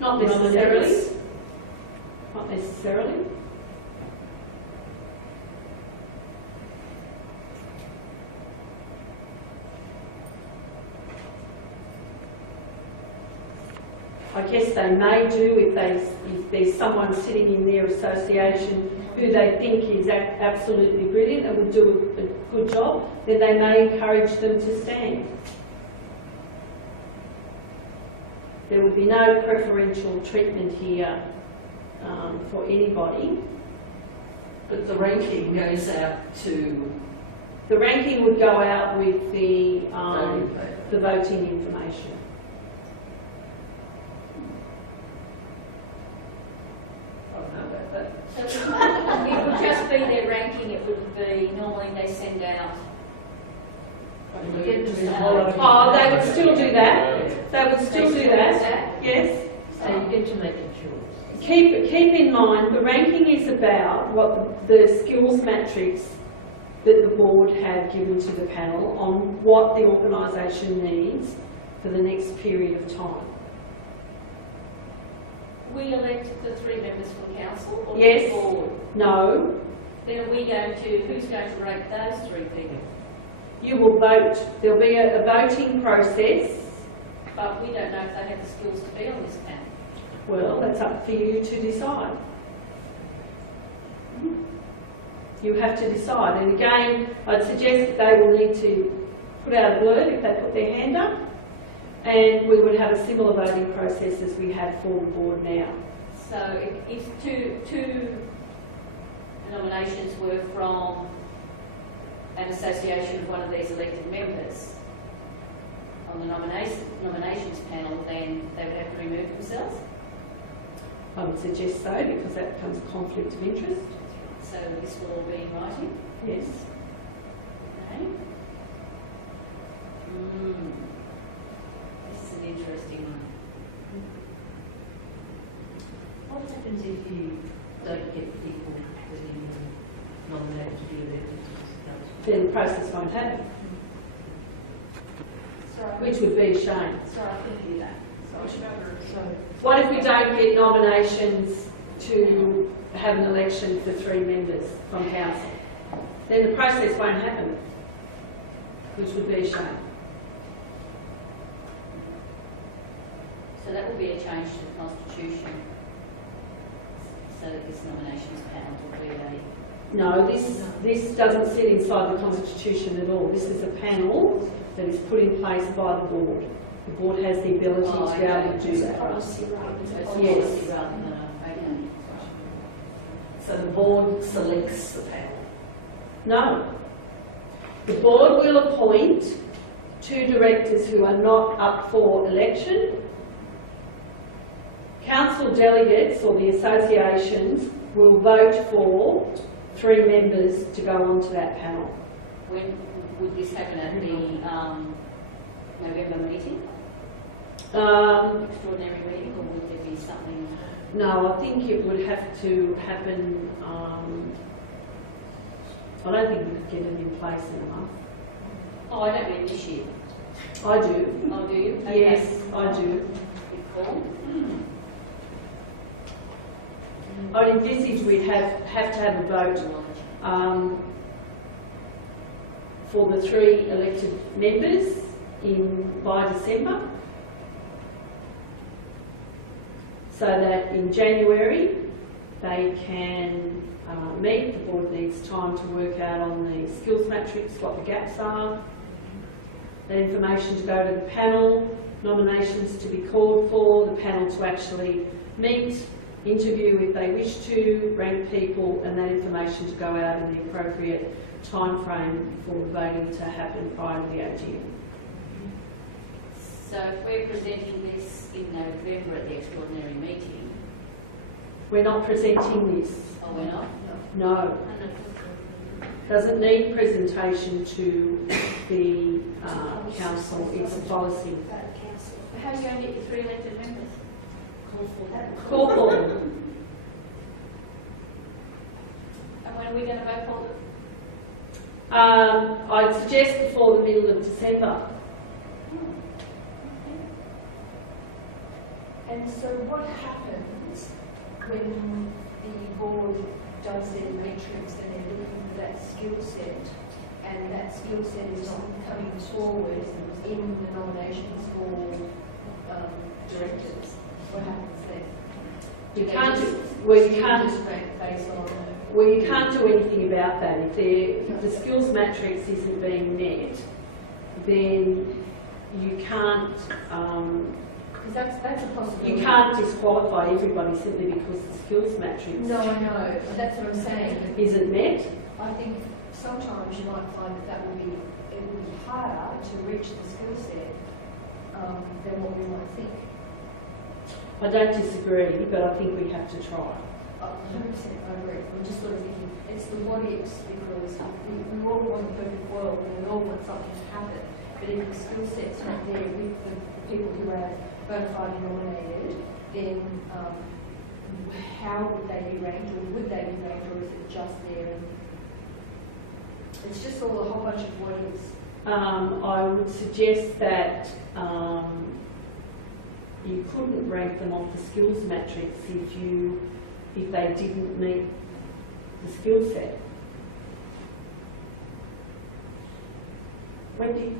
Not necessarily. Not necessarily. I guess they may do if there's someone sitting in their association who they think is absolutely brilliant and will do a good job, then they may encourage them to stand. There would be no preferential treatment here for anybody. But the ranking goes out to... The ranking would go out with the voting information. So it would just be their ranking, it wouldn't be, normally they send out. Oh, they would still do that. They would still do that. Yes. So you get to make a choice. Keep in mind, the ranking is about what the skills matrix that the board have given to the panel on what the organisation needs for the next period of time. We elect the 3 members for council or Yes. the board? No. Then are we going to, who's going to rate those 3 people? You will vote. There'll be a voting process. But we don't know if they have the skills to be on this panel. Well, that's up for you to decide. You have to decide. And again, I'd suggest that they will need to put out a blurb if they put their hand up. And we would have a similar voting process as we have for the board now. So if two nominations were from an association of one of these elected members on the nominations panel, then they would have to remove themselves? I would suggest so, because that becomes a conflict of interest. So this will all be in writing? Yes. Okay. This is an interesting one. What happens if you don't get people that you nominate to be elected to this council? Then the process won't happen, Sorry, which would be a shame. sorry, I couldn't hear that. Sorry. What if we don't get nominations to have an election for 3 members from council? Then the process won't happen, which would be a shame. So that will be a change to the constitution. So that this nominations panel will be a... No, this doesn't sit inside the constitution at all. This is a panel that is put in place by the board. The board has the ability to be able to do that. Yes. Rather than okay. So the board selects the panel? No. The board will appoint 2 directors who are not up for election. Council delegates or the associations will vote for 3 members to go onto that panel. When would this happen at the November meeting? Extraordinary meeting, or would there be something? No, I think it would have to happen. I don't think we could get it in place in a month. Oh, I don't mean this year. I do. Oh, do you? Yes, I do. Good call. I'd envisage we'd have to have a vote for the 3 elected members by December, so that in January they can meet. The board needs time to work out on the skills matrix what the gaps are. The information to go to the panel, nominations to be called for, the panel to actually meet, interview if they wish to, rank people, and that information to go out in the appropriate time frame for voting to happen prior to the AGM. So if we're presenting this in November at the extraordinary meeting, We're not presenting this. oh, we're not? No. Doesn't need presentation to the council. It's a policy. How are you going to get your 3 elected members? Call for them. And when are we going to vote for them? I'd suggest before the middle of December. And so what happens when the board does their matrix and they're looking for that skill set, and that skill set is not coming forward in the nominations for directors? What happens then? You can't do, Just rank based on you can't do anything about that. If the skills matrix isn't being met, then you can't because that's a possibility. you can't disqualify everybody simply because the skills matrix No, I know. That's what I'm saying. isn't met. I think sometimes you might find that it would be harder to reach the skill set than what we might think. I don't disagree, but I think we have to try. 100%, I agree. I'm just sort of thinking it's the what ifs, because we all want a perfect world and we all want something to happen. But if the skill set's not there with the people who are bona fide nominated, then how would they be ranked, or would they be ranked, or is it just there? And it's just all a whole bunch of what ifs. I would suggest that you couldn't rank them off the skills matrix if they didn't meet the skill set. Wendy?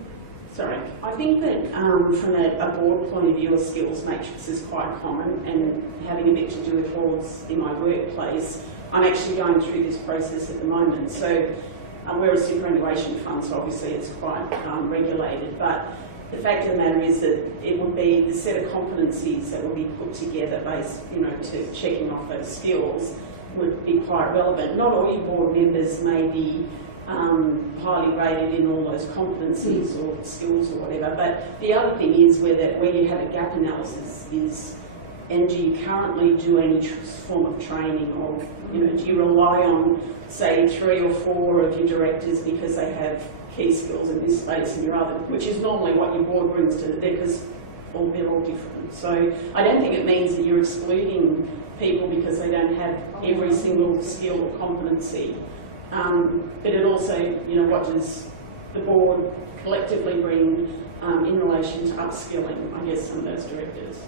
Sorry. I think that from a board point of view, a skills matrix is quite common, and having a bit to do with boards in my workplace, I'm actually going through this process at the moment. So we're a superannuation fund, so obviously it's quite regulated, but the fact of the matter is that it would be the set of competencies that would be put together based, to checking off those skills would be quite relevant. Not all your board members may be highly rated in all those competencies or skills or whatever, but the other thing is where you have a gap analysis is, and do you currently do any form of training, or do you rely on, say, 3 or 4 of your directors because they have key skills in this space and your other, which is normally what your board brings to it, because they're all different. So I don't think it means that you're excluding people because they don't have every single skill or competency. But it also, what does the board collectively bring in relation to upskilling, I guess, some of those directors.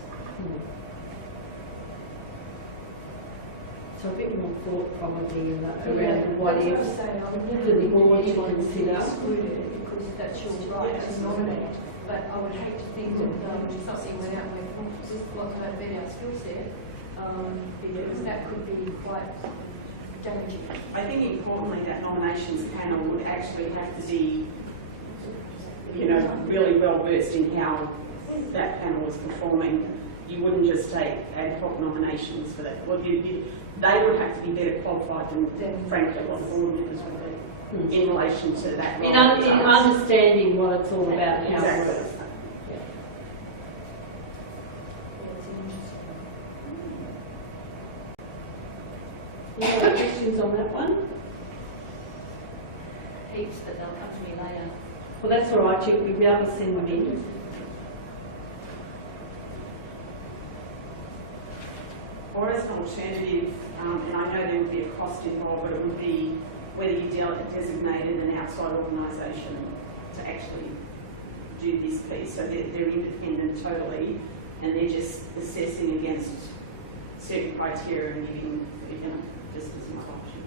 So a bit more thought probably around what ifs for the board to consider. Because that's your right to nominate. But I would hate to think that something went out with, this is what kind of better our skill set, because that could be quite damaging. I think importantly that nominations panel would actually have to be, really well versed in how that panel was performing. You wouldn't just take ad hoc nominations for that. Well, they would have to be better qualified than frankly what the board members would be in relation to that. In understanding what it's all about and how it works. Any other questions on that one? Heaps, but they'll come to me later. Well, that's all right. We'll be able to send them in. Or as an alternative, and I know there would be a cost involved, but it would be whether you designated an outside organisation to actually do this piece. So they're independent totally, and they're just assessing against certain criteria and giving just as an option.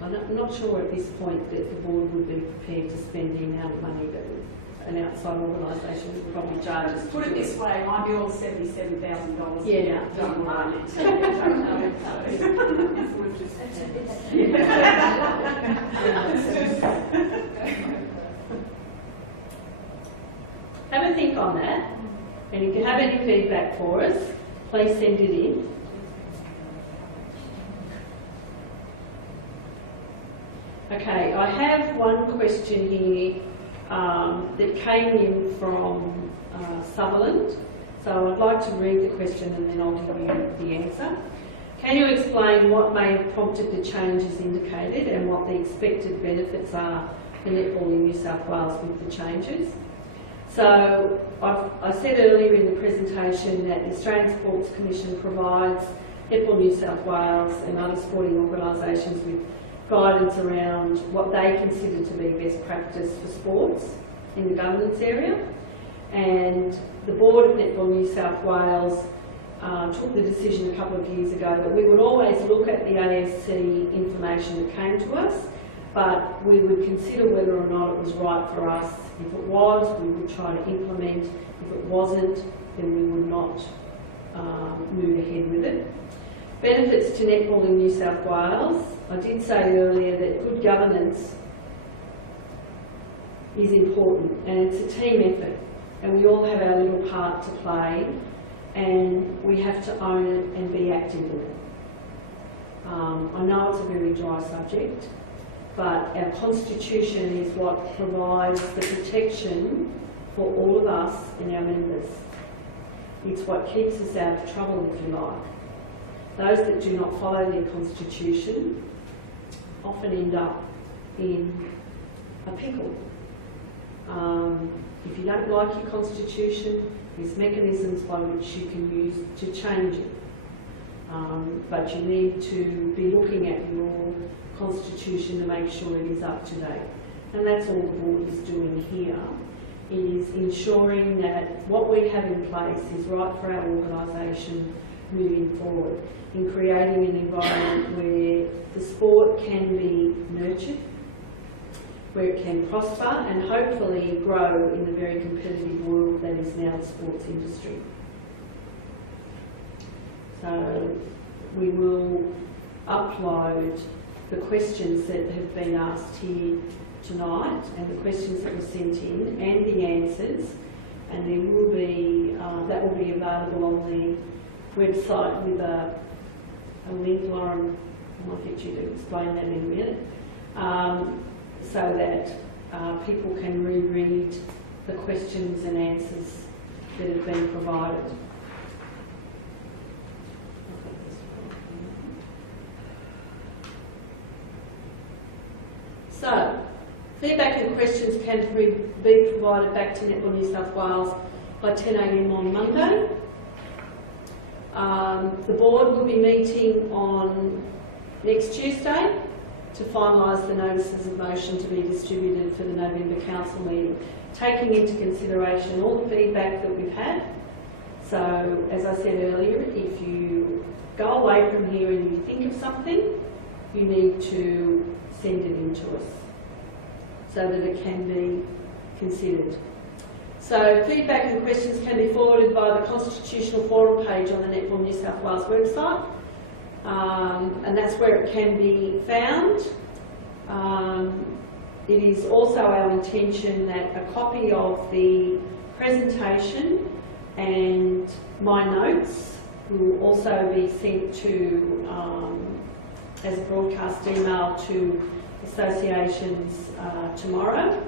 I'm not sure at this point that the board would be prepared to spend the amount of money that an outside organisation would probably charge us. Put it this way, my bill's $77,000. Yeah. Done right. Have a think on that, and if you have any feedback for us, please send it in. Okay, I have one question here that came in from Sutherland, so I'd like to read the question and then I'll give you the answer. Can you explain what may have prompted the changes indicated and what the expected benefits are for netball in New South Wales with the changes? So I said earlier in the presentation that the Australian Sports Commission provides Netball New South Wales and other sporting organisations with guidance around what they consider to be best practice for sports in the governance area. And the board of Netball New South Wales took the decision a couple of years ago that we would always look at the ASC information that came to us, but we would consider whether or not it was right for us. If it was, we would try to implement. If it wasn't, then we would not move ahead with it. Benefits to netball in New South Wales. I did say earlier that good governance is important, and it's a team effort, and we all have our little part to play, and we have to own it and be active in it. I know it's a very dry subject, but our constitution is what provides the protection for all of us and our members. It's what keeps us out of trouble, if you like. Those that do not follow their constitution often end up in a pickle. If you don't like your constitution, there's mechanisms by which you can use to change it. But you need to be looking at your constitution to make sure it is up to date. And that's all the board is doing here, is ensuring that what we have in place is right for our organisation moving forward, in creating an environment where the sport can be nurtured, where it can prosper and hopefully grow in the very competitive world that is now the sports industry. So we will upload the questions that have been asked here tonight and the questions that were sent in and the answers, and there will be that will be available on the website with a link. Lauren, I might get you to explain that in a minute, so that people can reread the questions and answers that have been provided. So, feedback and questions can be provided back to Netball New South Wales by 10 a.m. on Monday. The board will be meeting on next Tuesday to finalise the notices of motion to be distributed for the November council meeting, taking into consideration all the feedback that we've had. So, as I said earlier, if you go away from here and you think of something, you need to send it in to us so that it can be considered. So feedback and questions can be forwarded by the Constitutional Forum page on the Netball New South Wales website, and that's where it can be found. It is also our intention that a copy of the presentation and my notes will also be sent to as a broadcast email to associations tomorrow.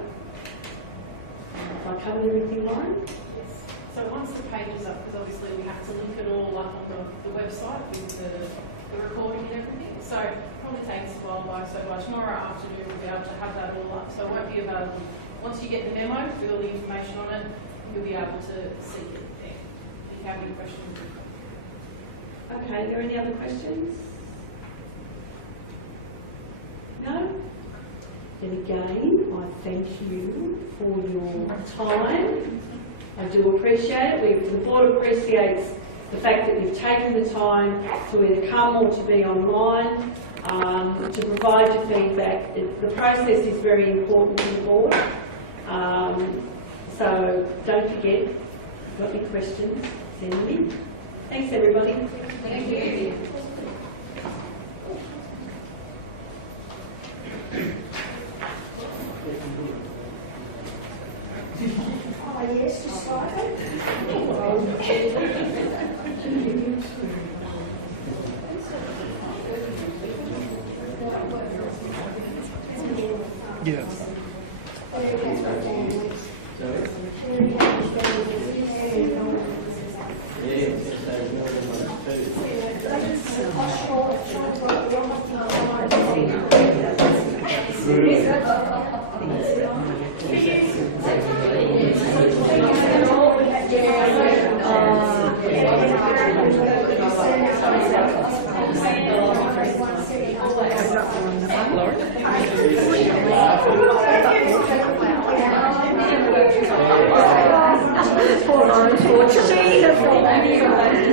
Have I covered everything, Lauren? Yes. So once the page is up, because obviously we have to link it all up on the website with the recording and everything. So it probably takes a while, so by tomorrow afternoon we'll be able to have that all up. So it won't be available. Once you get the memo with all the information on it, you'll be able to see it there. If you have any questions. Okay, are there any other questions? No? Then again, I thank you for your time. I do appreciate it. The board appreciates the fact that you've taken the time to either come or to be online to provide your feedback. The process is very important to the board. So don't forget, got any questions, send them in. Thanks everybody. Thank you. Oh, yes, just slightly. Yes. Unfortunately,